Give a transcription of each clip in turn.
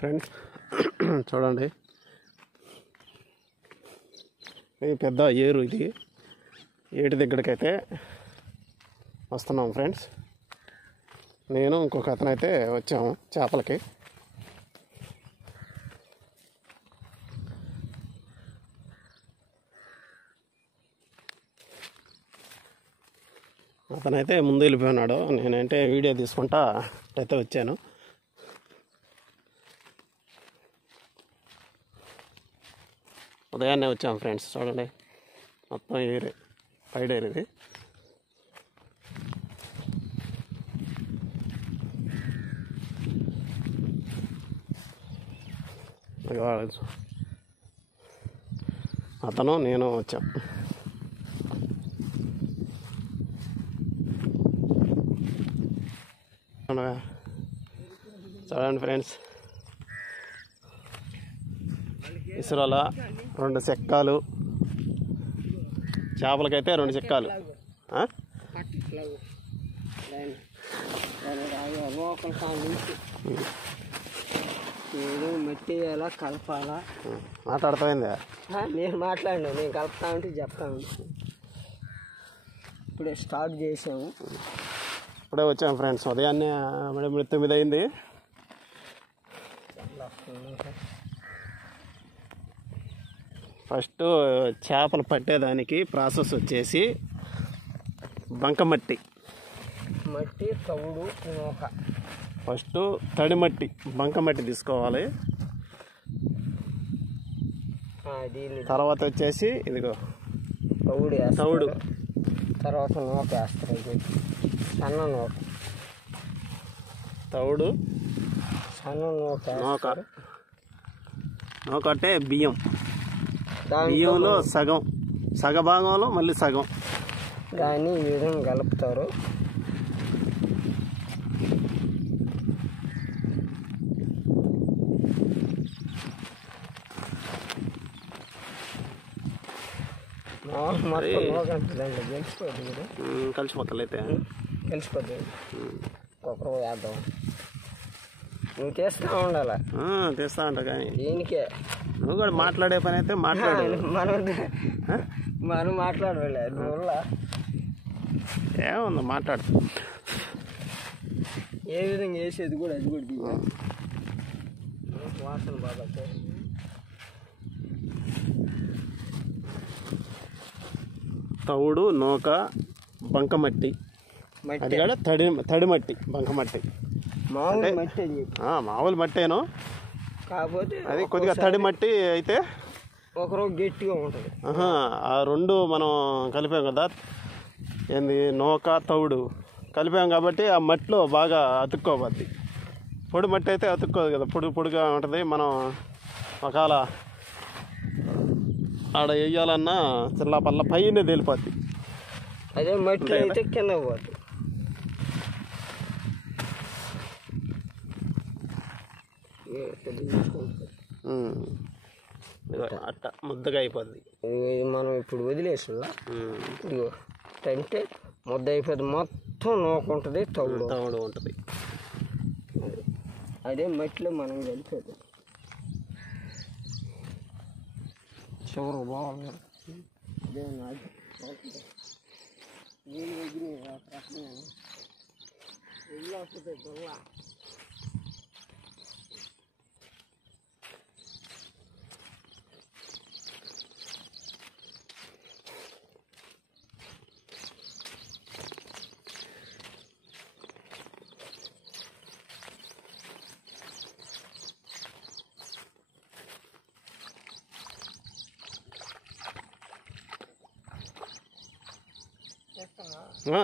Friends చూడండి, ఇది పెద్ద ఏరు. ఇది ఏటి దగ్గరకైతే వస్తున్నాం ఫ్రెండ్స్. నేను ఇంకొక అతనైతే వచ్చాము చేపలకి. అతనైతే ముందు వెళ్ళిపోయినాడు, నేనంటే వీడియో తీసుకుంటా అయితే వచ్చాను. ఉదయాన్నే వచ్చాము ఫ్రెండ్స్. చూడండి, మొత్తం ఏరే పైడేరు ఇది. అతను నేను వచ్చాం. చూడండి ఫ్రెండ్స్, ఇసురల 2 చెక్కాలు, చేపలకైతే 2 చెక్కాలు. మట్టి ఎలా కలపాలా మాట్లాడుతాయిందా? నేను మాట్లాడినా, నేను కలుపుతా ఉంటే చెప్తాను. ఇప్పుడే స్టార్ట్ చేసాము, ఇప్పుడే వచ్చాము ఫ్రెండ్స్. ఉదయాన్నే 9 అయింది. ఫస్ట్ చేపలు పట్టేదానికి ప్రాసెస్ వచ్చేసి బంకమట్టి, మట్టి, తవుడు, నూక. ఫస్ట్ తడి మట్టి, బంకమట్టి తీసుకోవాలి. తర్వాత వచ్చేసి ఇదిగో తవుడు, తర్వాత నూక వేస్తారు. ఇది సన్న నూక, తవుడు, సన్న నూక. నూక అంటే బియ్యం, బియ్యంలో సగభాగంలో మళ్ళీ సగం దాన్ని ఈ విధంగా కలుపుతారు. కలిసిపోతుంది. అయితే కలిసిపోతుంది. ఒక్కరు వేద్దాం, నువ్వు తీస్తా ఉండాలి. తీస్తా ఉంటా, కానీ దీనికే నువ్వు కూడా మాట్లాడే పని అయితే మాట్లాడు. మనం మాట్లాడలే, నువ్వు ఏముంది మాట్లాడు. ఏ విధంగా వేసేది కూడా అది కూడా దిగా వాసన బాగా. తవుడు, నూక, బంకమట్టి, అది కూడా తడి మట్టి, బంకమట్టి. మామూలు మట్టేను, కాకపోతే అది కొద్దిగా తడి మట్టి అయితే ఒకరోజు గట్టిగా ఉంటుంది. ఆ 2 మనం కలిపాం కదా, ఏంది నూక, తవుడు కలిపాం కాబట్టి ఆ మట్టిలో బాగా అతుక్కోబద్ది. పొడి మట్టి అయితే అతుక్కోదు కదా, పొడిగా ఉంటుంది. మనం ఒకవేళ ఆడ వేయాలన్నా చిల్లపల్ల పైన తేలిపోద్ది. అదే మట్టి అయితే కింద పోద్ది. అట్ట ముద్దగా అయిపోద్ది. మనం ఇప్పుడు వదిలేసులా ఇదిగో అంటే ముద్ద అయిపోద్ది. మొత్తం నూకుంటుంది, తవుడు ఉంటుంది. అదే మట్టిలో మనం కలిపేది. చివరు బాగుంది. అదే నాది నీళ్ళు ఎగిరి రకంగా వెళ్ళకపోతే గొల్ల.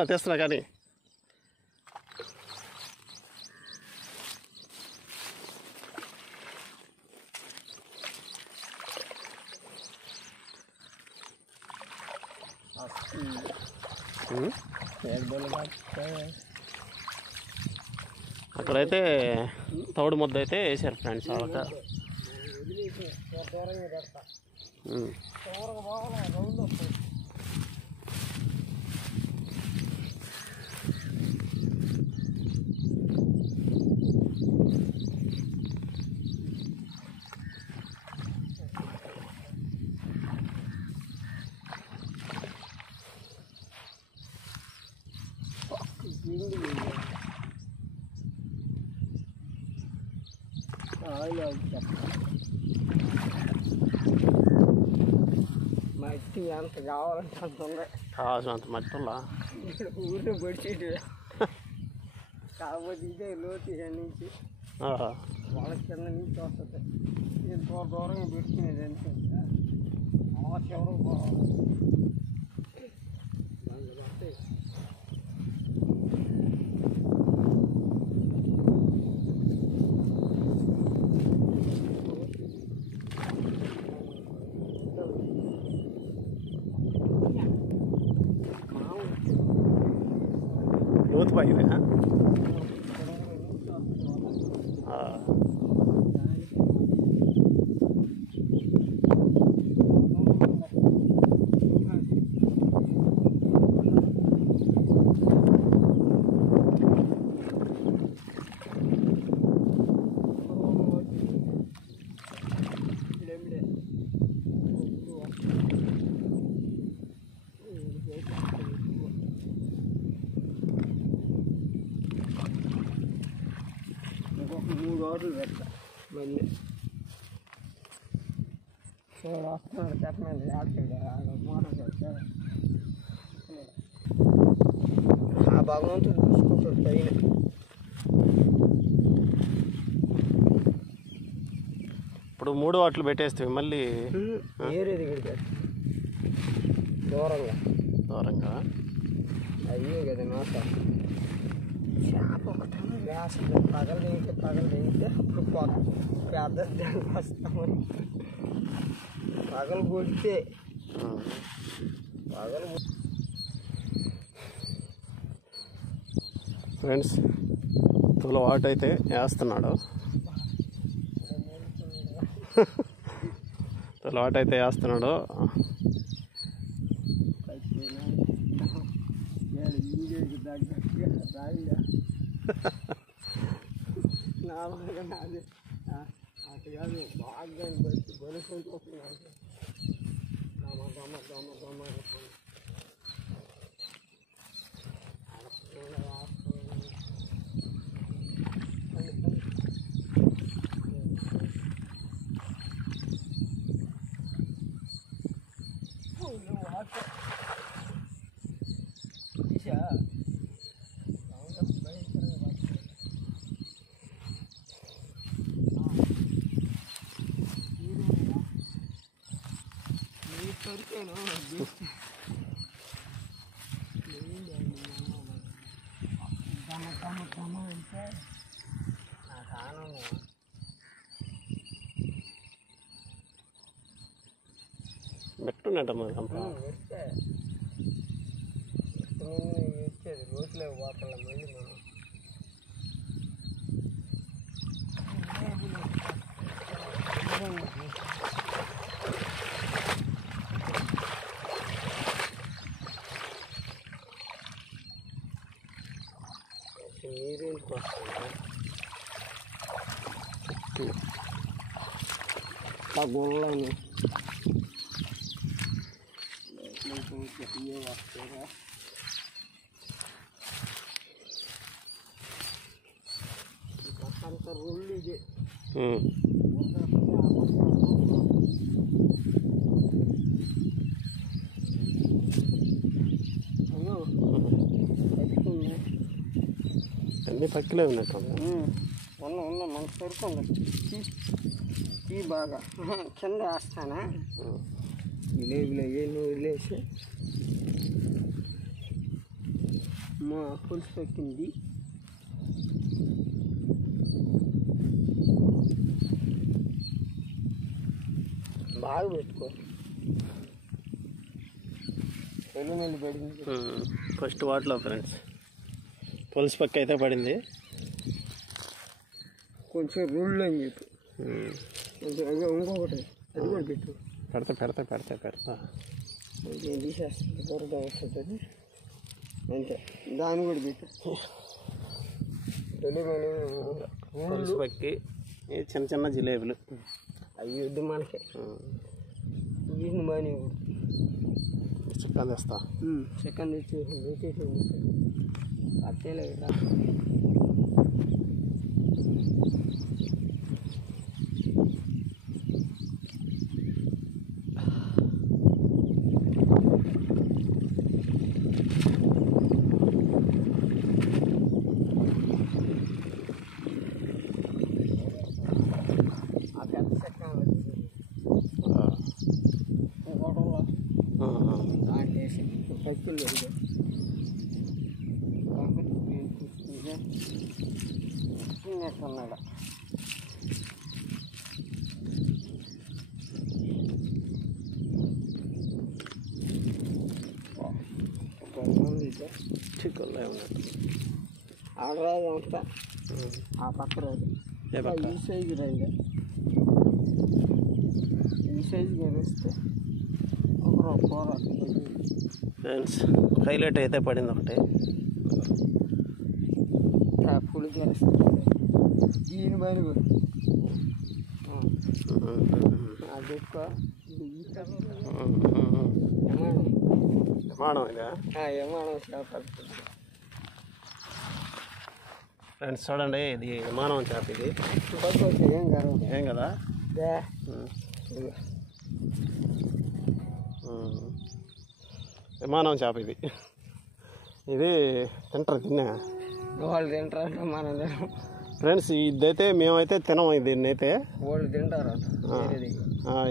తెస్తున్నా కానీ అక్కడైతే తవుడు ముద్ద అయితే వేసారు ఫ్రెండ్స్. వాళ్ళ మట్టి ఎంత కావాలంటే అంత ఉంది. కావాల్సినంత మట్టిలా ఊరిలో పడిచేటి కాకపోతే ఇదే లోతు నుంచి వాళ్ళ కింద నుంచి వస్తుంది. ఎంతో దూరంగా పెట్టుకునేది అంటే ఎవరు పోవాలి. లోతు బాగిదేనా? ఇంకొక 3 రోజులు పెడతా మళ్ళీ. సో వస్తున్నాడు చెప్పండి ఆ భగవంతుడు చూసుకుంటాడు పైన. ఇప్పుడు 3 వాట్లు పెట్టేస్తే మళ్ళీ ఏరేది పెడతాడు దూరంగా దూరంగా. అయ్యే కదా నోట చేప ఒకటి వేస్తుంది. పగలు తింటే అప్పుడు పెద్ద వస్తామని పగలు కొడితే ఫ్రెండ్స్ తుల వాటు అయితే వేస్తున్నాడు. తుల వాటు అయితే వేస్తున్నాడు. అటు కాదు బాగా బట్టి బలుసుకుంటూ వస్తున్నాడు. అంటే నాకు ఆనందం. పెట్టున్నట్టమ్మా పెడితే ఇచ్చేది రోజులే పోతాం మళ్ళీ మనం. నీరేంటికి వస్తుందా ఆ గుళ్ళని వస్తారా? అంత రోళ్ళు ఇదే అన్నీ పక్కలే ఉన్నట్టు ఉన్న మనకు సరుకుంది ఈ బాగా కింద వేస్తానా విలేజ్లో ఏళ్ళు వదిలేసి మా పులుసు పెట్టింది. బాగా పెట్టుకో ఎల్లుమెల్లి పడింది ఫస్ట్ వాటిలో ఫ్రెండ్స్ పులుసు పక్క అయితే పడింది. కొంచెం రూళ్ళు అని చెప్పి ఇంకొకటి అది కూడా పెట్టు. పెడతా తీసేస్తుంది బురద వస్తుంది అంతే. దాన్ని కూడా పెట్టు. పులుసు పక్కి చిన్న చిన్న జిలేబులు అవి వద్దు మనకి. వీటిని బాగా చికెన్ తెస్తా. చికెన్ తెచ్చేసి అట్టేలేదు ఉన్నాడు చిక్కుల్లో ఉన్నట్టు ఆడరాదు అంతా ఆ పక్క రాదు ఈ సైజు రండి ఈ సైజు గెలిస్తే ఒక కూర ఫ్రెండ్స్ హైలైట్ అయితే పడింది ఒకటి పులి గెలుస్తుంది దీని పైన అది ఎక్కువ విమానం ఇదా విమానం చేపడుతుంది ఫ్రెండ్స్ చూడండి ఇది విమానం చేప ఇది ఏం కాదు ఏం కదా విమానం చేప ఇది ఇది తింటారు తిన్నా వాళ్ళు తింటారంట మనం ఫ్రెండ్స్ ఇదైతే మేమైతే తినము దీన్ని అయితే వాళ్ళు తింటారు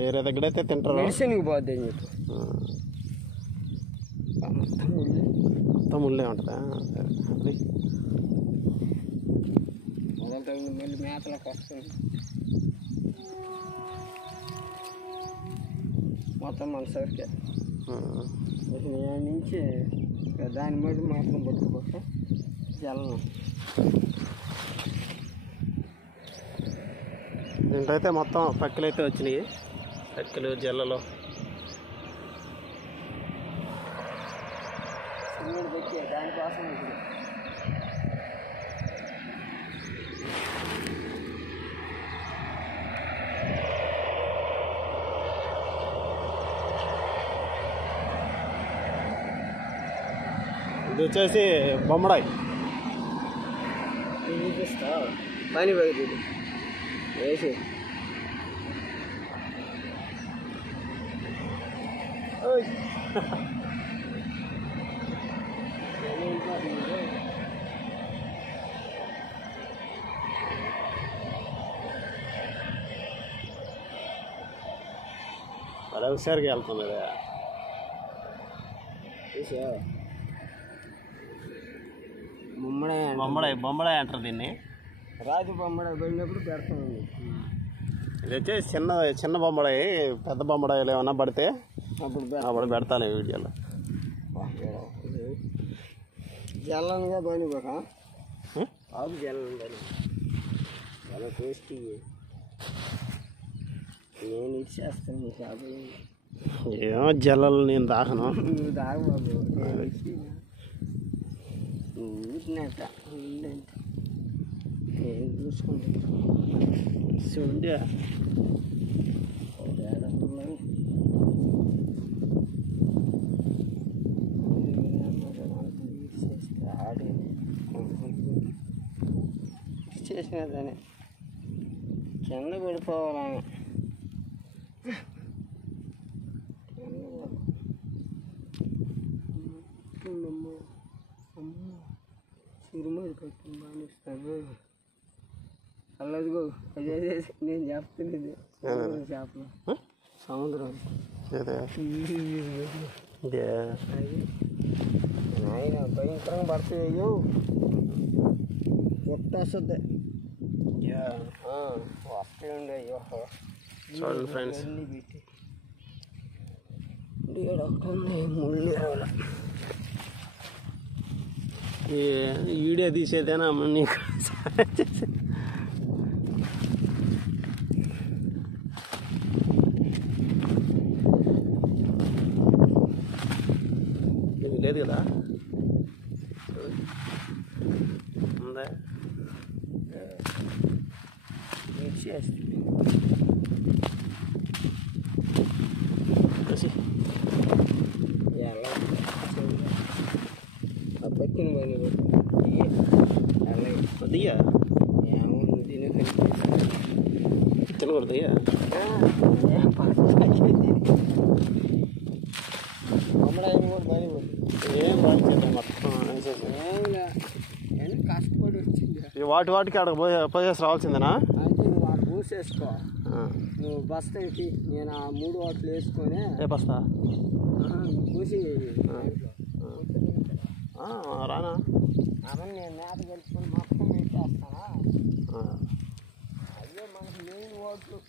ఏరియా దగ్గర అయితే తింటారు మెడిసిన్కి పోద్ది అని చెప్పి మొత్తం ముళ్ళే ఉంటుందా అది మళ్ళీ మేతలకు వస్తుంది మొత్తం మన సరికే నుంచి దాన్ని బట్టి మాత్రం పట్టుకోక జల్లం దీంట్లో మొత్తం పక్కలు అయితే వచ్చినాయి పక్కలు జల్లలో పెట్టి దానికోసం ఇది వచ్చేసి బొమ్మడాయి చూపిస్తా పని బయట వేసి అలా హుషారుగా వెళ్తుంది బొమ్మడాయి అంటారు దీన్ని రాజు బొమ్మడాయి పడినప్పుడు పెడతామండి ఇది వచ్చేసి చిన్న బొమ్మడాయి పెద్ద బొమ్మడాయిలు ఏమన్నా పడితే అప్పుడు పెడతాను వీడియోలో జల్లంగా పనిపోక ఆకు జల్లం పని చాలా టేస్టీ నేను ఇచ్చేస్తాను మీకు ఏమో జల్లలు నేను తాగను నువ్వు తాగబాబు ఊరినట్ట నేను చూసుకుంటా చేసిన దాన్ని కింద పడిపోవాలని సిరిమడి పెట్టిన బానిస్తాను అల్లదిగో చేసి నేను చెప్తున్నది చేపలు సముద్రం ఆయన భయంకరంగా పడతాయో ఎట్టేస్తుంది వస్తాయి ఉండే అయ్యో చూడండి ఫ్రెండ్స్ అన్నీ పెట్టి ఒక్కడే ముళ్ళు ఇరవై ఈ వీడియో తీసేదేనా నీకు ఇది లేదు కదా ఉందా చేస్తుంది పట్టిన పని దియ్యా ఏమో తినే తినకూడదు దియ్యా అమ్మడాయని కూడా పని ఏం బాగా మొత్తం అని కష్టపడి వచ్చింది వాటికి అక్కడ పోసేసి రావాల్సిందేనా అయితే నువ్వు ఆ పూసేసుకో నువ్వు బస్తాకి నేను ఆ 3 వాట్లు వేసుకొని ఏ బస్తా పూసి రానా అవన్నీ నేను మేత కలుపుకొని మొత్తం పెట్టేస్తానా అయ్యో మనకి మెయిన్ వాట్లు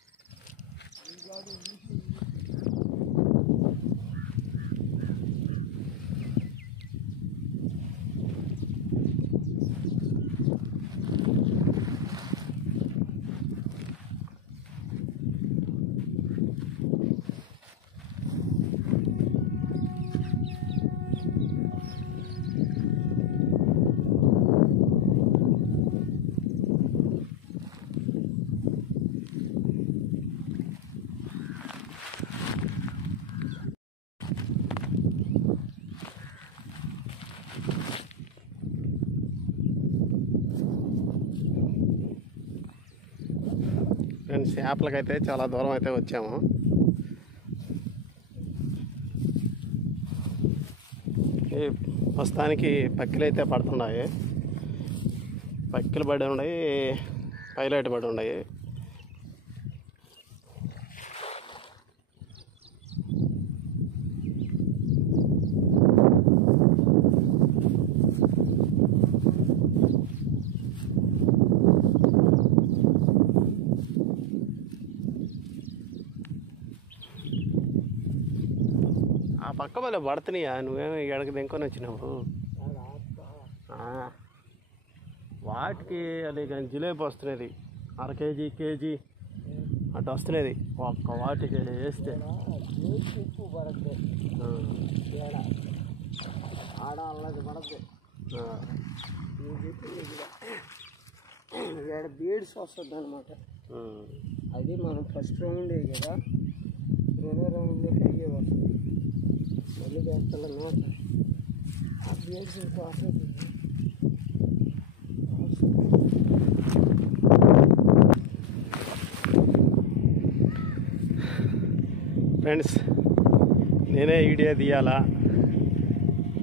ఫ్రెండ్స్ చేపలకైతే చాలా దూరం అయితే వచ్చాము. ప్రస్తుతానికి పక్కిలు అయితే పడుతున్నాయి. పక్కిలు పడి ఉన్నాయి, పైలైట్ పడి ఉన్నాయి. ఆ పక్క మళ్ళీ పడుతున్నాయా? నువ్వేమో ఎడకి దెంకొని వచ్చినావు. వాటికి అది జిలేబీ వస్తున్నది, అర కేజీ కేజీ అటు వస్తున్నది ఒక్క వాటికి వేస్తే. ఎక్కువ పడద్దు ఆడ అల్లది పడద్దు. ఇక్కడ బీడ్స్ వస్తుంది అనమాట. అది మనం ఫస్ట్ రౌండే కదా, 2వ రౌండ్లో అయ్యే వస్తుంది. మళ్ళీ చేస్తాను నోట ఆ బీడ్స్ వస్తుంది. ఫ్రెండ్స్, నేనే వీడియో తీయాలా,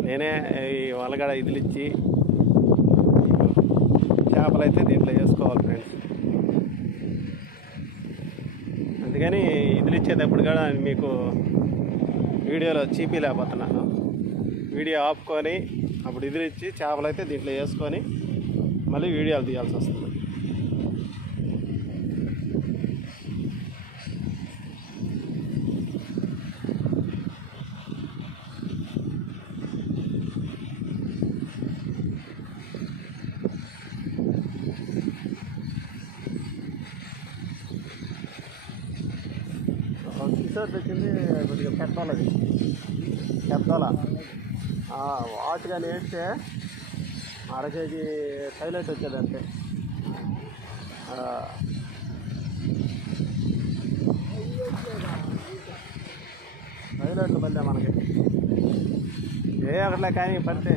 నేనే ఈ వలగడ ఇదిలిచ్చి చేపలు అయితే దీంట్లో చేసుకోవాలి ఫ్రెండ్స్. అందుకని ఇదిలిచ్చేటప్పుడు కూడా మీకు వీడియోలో చూపించలేకపోతున్నాను. వీడియో ఆపుకొని అప్పుడు ఇదిలిచ్చి చేపలు అయితే దీంట్లో వేసుకొని మళ్ళీ వీడియోలు తీయాల్సి వస్తుంది. కిషోర్ తెచ్చింది కొద్దిగా పెద్దోళ్ళది, పెద్దోళ్ళ వాటి కానీ వేస్తే అర కేజీ హైలైట్ వచ్చేది అంతే. హైలైట్లు పల్లె మనకి ఏ ఒకట్లే కానీ పడితే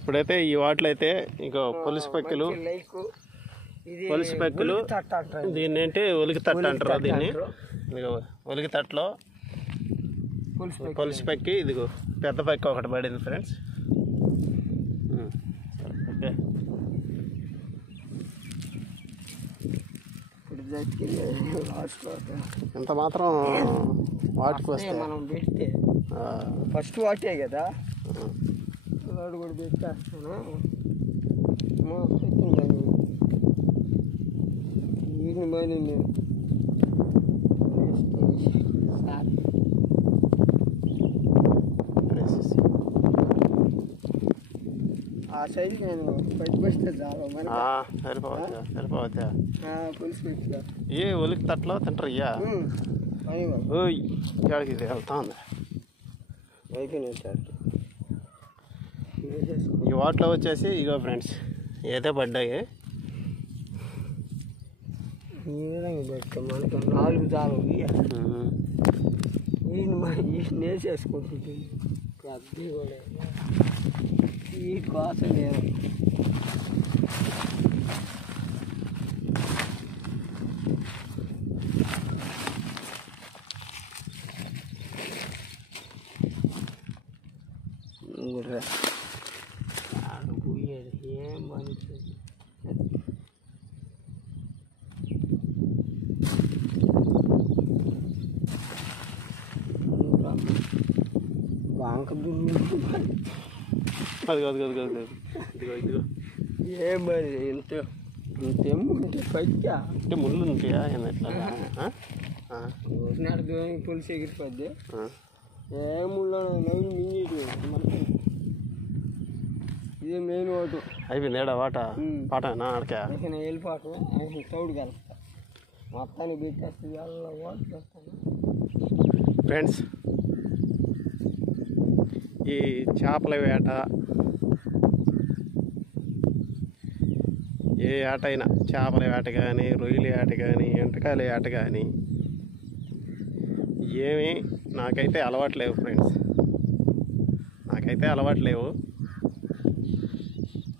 ఇప్పుడైతే ఈ వాటిలో అయితే ఇంకో పులుసు పెక్కులు, పులుసు పెక్కులు, దీన్ని ఏంటి ఒలికి తట్టు అంటారు. దీన్ని ఇదిగో ఒలికి తట్టులో పులుసు పెక్కి, ఇదిగో పెద్ద పెక్క ఒకటి పడింది ఫ్రెండ్స్. ఓకే. ఎంత మాత్రం వాటికి వస్తే మనం పెడితే ఫస్ట్ వాటే కదా వాడు కూడా పెట్టేస్తాను వీటిని పోయి నేను ఆ సైజుకి నేను పైకి వస్తే చాలా సరిపోవచ్చా పులుసు పెట్టుగా ఏ ఒలికి తట్లో తింటారు అయ్యా ఓయ్ ఇక్కడికి ఇది వెళ్తా ఉంది అయిపోయినట్టు ఈ వాటిలో వచ్చేసి ఇగో ఫ్రెండ్స్ ఏదో పడ్డాయి ఈ విధంగా పెడతాం మనకు 4 చాలు వీటిని వేసేసుకుంటుంది పెద్ద కూడా వీటి కోసం నేను పోయేది ఏం మనిషి బాంక అది కాదు ఇదిగో ఇదిగో ఏం మరి ఇంతేమో ఉంటే పచ్చా అంటే ముళ్ళు ఉంటాయా ఎట్లా నాడు పులుసు ఎగిరిపోద్ది ఏ ముళ్ళు నవ్వులు మింగేటి మనకి ఇదే మెయిన్ ఓటు అయిపోయింది ఏడా పాటనా ఆడకా నేను వెళ్ళిపోవటం తౌడు కలుపుతా మొత్తానికి పెట్టేస్తే ఓటు చేస్తాను ఫ్రెండ్స్ ఈ చేపల వేట ఏ ఆట అయినా చేపల వేట కానీ రొయ్యల వేట కానీ ఎంటకాయల వేట కానీ ఏమీ నాకైతే అలవాట్లేవు ఫ్రెండ్స్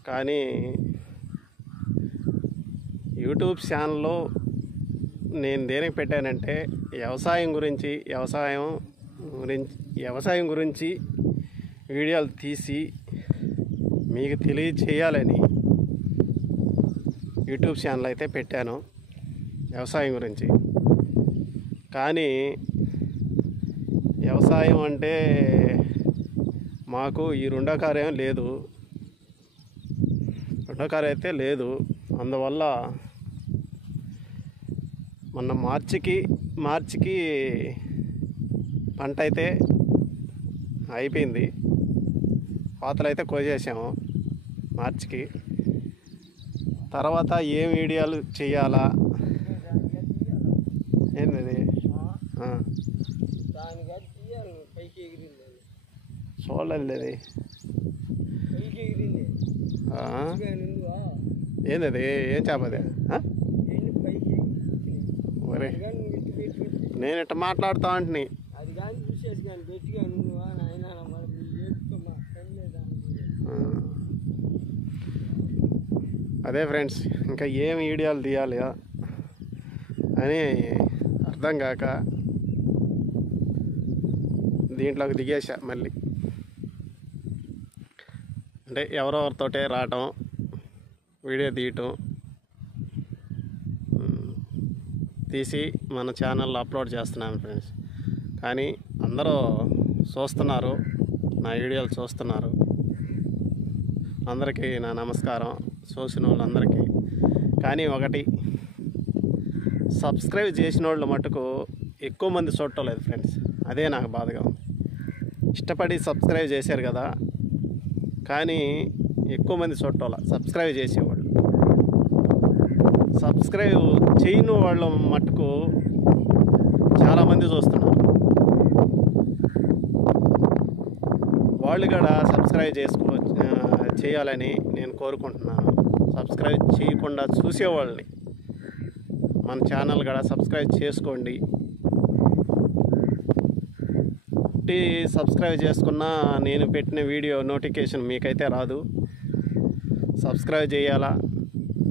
కానీ యూట్యూబ్ ఛానల్లో నేను దేనికి పెట్టానంటే వ్యవసాయం గురించి వీడియోలు తీసి మీకు తెలియచేయాలని యూట్యూబ్ ఛానల్ అయితే పెట్టాను వ్యవసాయం గురించి. కానీ వ్యవసాయం అంటే మాకు ఈ రెండో కారు ఏం లేదు, రెండో కారు అయితే లేదు. అందువల్ల మొన్న మార్చికి పంట అయితే అయిపోయింది, కోతలు అయితే కోసేసాము మార్చికి. తర్వాత ఏం వీడియోలు చేయాలా ఏంటది చూడలేదు అది ఏంటది, ఏం చేపది? ఒరే నేను ఇట్లా మాట్లాడుతా అంటుని. అదే ఫ్రెండ్స్, ఇంకా ఏం వీడియోలు తీయాలి అని అర్థం కాక దీంట్లోకి దిగేసా మళ్ళీ. అంటే ఎవరెవరితోటే రావటం, వీడియో తీయటం, తీసి మన ఛానల్లో అప్లోడ్ చేస్తున్నాను ఫ్రెండ్స్. కానీ అందరూ చూస్తున్నారు, నా వీడియోలు చూస్తున్నారు. అందరికీ నా నమస్కారం, చూసిన వాళ్ళందరికీ. కానీ ఒకటి, సబ్స్క్రైబ్ చేసిన వాళ్ళు మటుకు ఎక్కువ మంది చూడటలేదు ఫ్రెండ్స్. అదే నాకు బాధగా ఉంది. ఇష్టపడి సబ్స్క్రైబ్ చేశారు కదా, కానీ ఎక్కువ మంది చూడటం సబ్స్క్రైబ్ చేసేవాళ్ళు. సబ్స్క్రైబ్ చేయని వాళ్ళు మటుకు చాలామంది చూస్తున్నారు. వాళ్ళు కూడా సబ్స్క్రైబ్ చేయాలని నేను కోరుకుంటున్నాను. సబ్స్క్రైబ్ చేయకుండా చూసేవాళ్ళని మన ఛానల్ కూడా సబ్స్క్రైబ్ చేసుకోండి. సబ్స్క్రైబ్ చేసుకున్నా నేను పెట్టిన వీడియో నోటిఫికేషన్ మీకైతే రాదు. సబ్స్క్రైబ్ చేయాలా,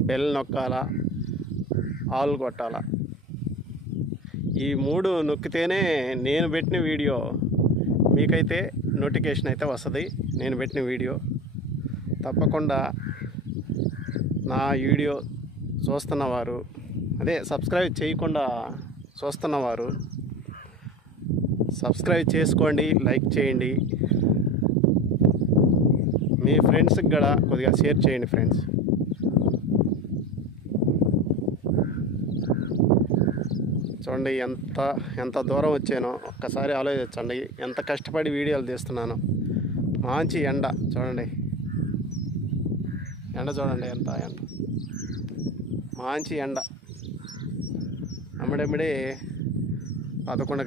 బెల్ నొక్కాలా, ఆల్ కొట్టాలా. ఈ 3 నొక్కితేనే నేను పెట్టిన వీడియో మీకైతే నోటిఫికేషన్ అయితే వస్తుంది. నేను పెట్టిన వీడియో తప్పకుండా నా వీడియో చూస్తున్నవారు అదే సబ్స్క్రైబ్ చేయకుండా చూస్తున్నవారు సబ్స్క్రైబ్ చేసుకోండి, లైక్ చేయండి, మీ ఫ్రెండ్స్కి కూడా కొద్దిగా షేర్ చేయండి ఫ్రెండ్స్. చూడండి ఎంత దూరం వచ్చానో ఒక్కసారి ఆలోచించండి. ఎంత కష్టపడి వీడియోలు తీస్తున్నాను. మంచి ఎండ చూడండి, చూడండి ఎంత ఎండ, మంచి ఎండ. అమ్మడెమ్మడే 11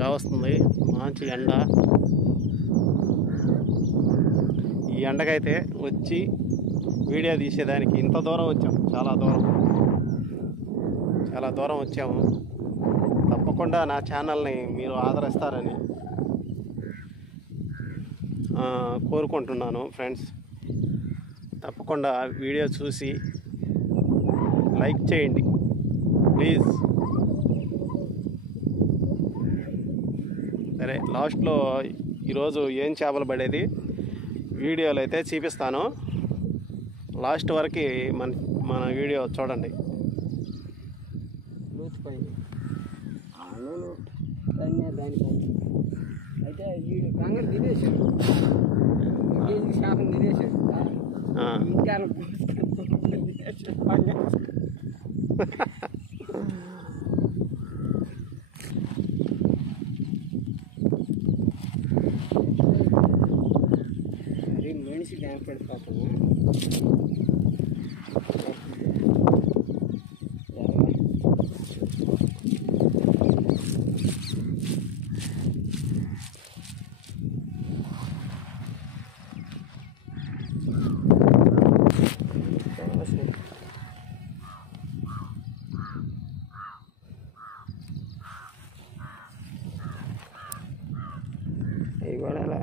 కావస్తుంది, మంచి ఎండ. ఈ ఎండకైతే వచ్చి వీడియో తీసేదానికి ఇంత దూరం వచ్చాం, చాలా దూరం వచ్చాము. తప్పకుండా నా ఛానల్ని మీరు ఆదరిస్తారని కోరుకుంటున్నాను ఫ్రెండ్స్. తప్పకుండా వీడియో చూసి లైక్ చేయండి ప్లీజ్. సరే, లాస్ట్లో ఈరోజు ఏం చేపలు పడేది వీడియోలు అయితే చూపిస్తాను. లాస్ట్ వరకు మన వీడియో చూడండి. అయితే వీడు కంగారు తినేసాడు, చేపలు తినేసాడు. ఇంకా అది మనిషి బ్యాంక్ పెడిపోతాము. కూడా అలా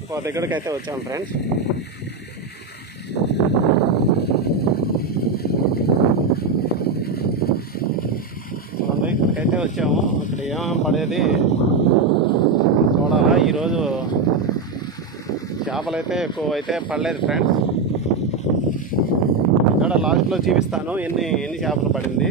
ఇంకో దగ్గరికి అయితే వచ్చాము ఫ్రెండ్స్. ఇక్కడికైతే వచ్చాము. ఇక్కడ ఏమేమి పడేది చూడాలా. ఈరోజు చేపలు అయితే ఎక్కువ అయితే పడలేదు ఫ్రెండ్స్. ఇక్కడ లాస్ట్లో చూపిస్తాను ఎన్ని చేపలు పడింది.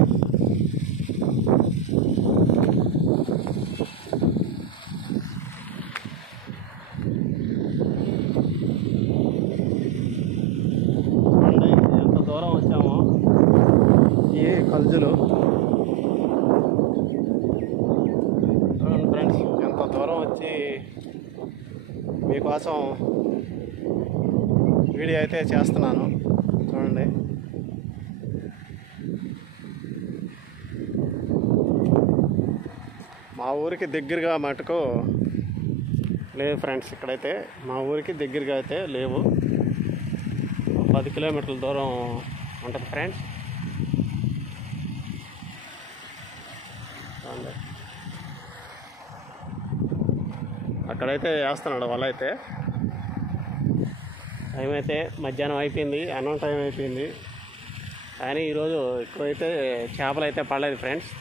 చూడండి ఎంత దూరం వచ్చామో. ఈ కల్జులు చూడండి ఫ్రెండ్స్, ఎంత దూరం వచ్చి మీకోసం వీడియో అయితే చేస్తున్నాను. చూడండి మా ఊరికి దగ్గరగా మటుకు లేదు ఫ్రెండ్స్. ఇక్కడైతే మా ఊరికి దగ్గరగా అయితే లేవు. 10 కిలోమీటర్ల దూరం ఉంటుంది ఫ్రెండ్స్. అక్కడైతే వేస్తున్నాడు వల అయితే. టైం అయితే మధ్యాహ్నం అయిపోయింది, అన్నం టైం అయిపోయింది. కానీ ఈరోజు ఎక్కువైతే చేపలు అయితే పడలేదు ఫ్రెండ్స్.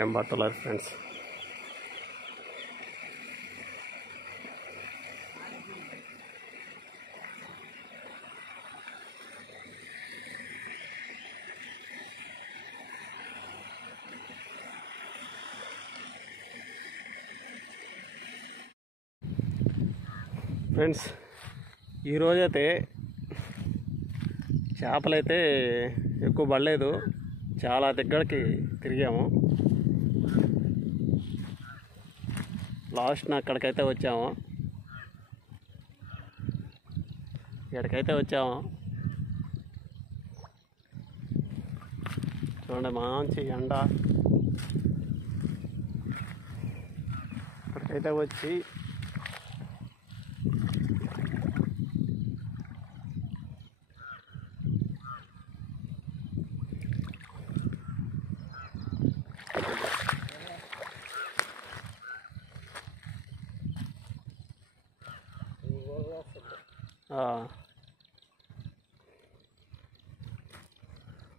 ఏం పట్టలేదు ఫ్రెండ్స్. ఫ్రెండ్స్, ఈరోజైతే చేపలైతే ఎక్కువ పడలేదు, చాలా దగ్గరికి తిరిగాము. లాస్ట్న అక్కడికైతే వచ్చాము, ఇక్కడికైతే వచ్చాము. చూడండి, మంచి ఎండ. ఇక్కడికైతే వచ్చి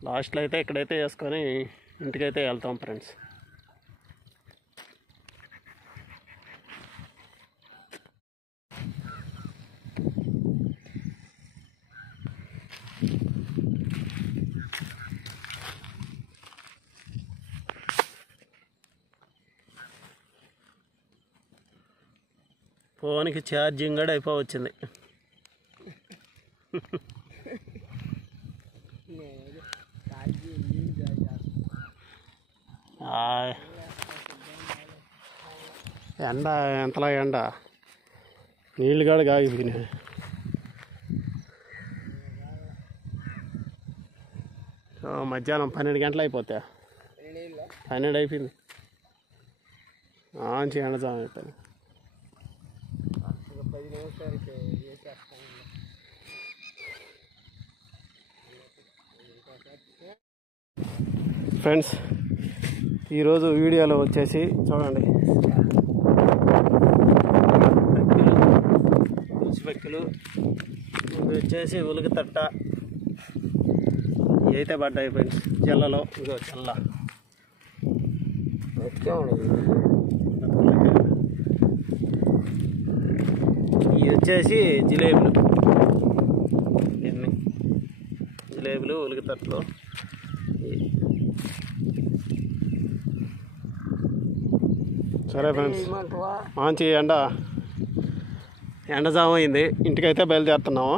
లాస్ట్లో అయితే ఇక్కడైతే వేసుకొని ఇంటికైతే వెళ్తాం ఫ్రెండ్స్. ఫోన్కి ఛార్జింగ్ కూడా అయిపోవచ్చింది. ఎండ ఎంతలా ఎండ, నీళ్ళు కూడా కాగిపోయినాయి. మధ్యాహ్నం 12 గంటలు అయిపోతాయి. 12 అయిపోయింది. మంచి ఎండజాము అయిపోయింది. ఫ్రెండ్స్, ఈరోజు వీడియోలో వచ్చేసి చూడండి, పచ్చిపెక్కలు, ఇది వచ్చేసి ఉలుగుతట్ట, ఇవి అయితే పడ్డాయి ఫ్రెండ్స్. జల్లలో ఇగో చల్ల, ఇవి వచ్చేసి జిలేబులు, జిలేబులు ఉలుగుతట్లు. సరే ఫ్రెండ్స్, మంచి ఎండజాము అయింది, ఇంటికైతే బయలుదేరుతున్నాము.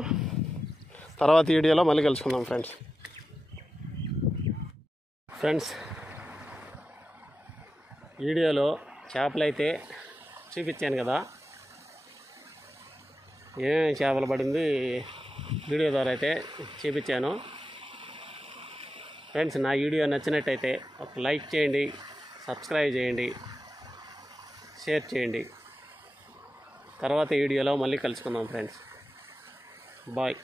తర్వాత వీడియోలో మళ్ళీ కలుసుకుందాం ఫ్రెండ్స్. వీడియోలో చేపలైతే చూపించాను కదా, ఏమేమి చేపలు పడింది వీడియో ద్వారా అయితే చూపించాను ఫ్రెండ్స్. నా వీడియో నచ్చినట్టయితే ఒక లైక్ చేయండి, సబ్స్క్రైబ్ చేయండి, షేర్ చేయండి. తర్వాత వీడియోలో మళ్ళీ కలుసుకుందాం ఫ్రెండ్స్. బాయ్.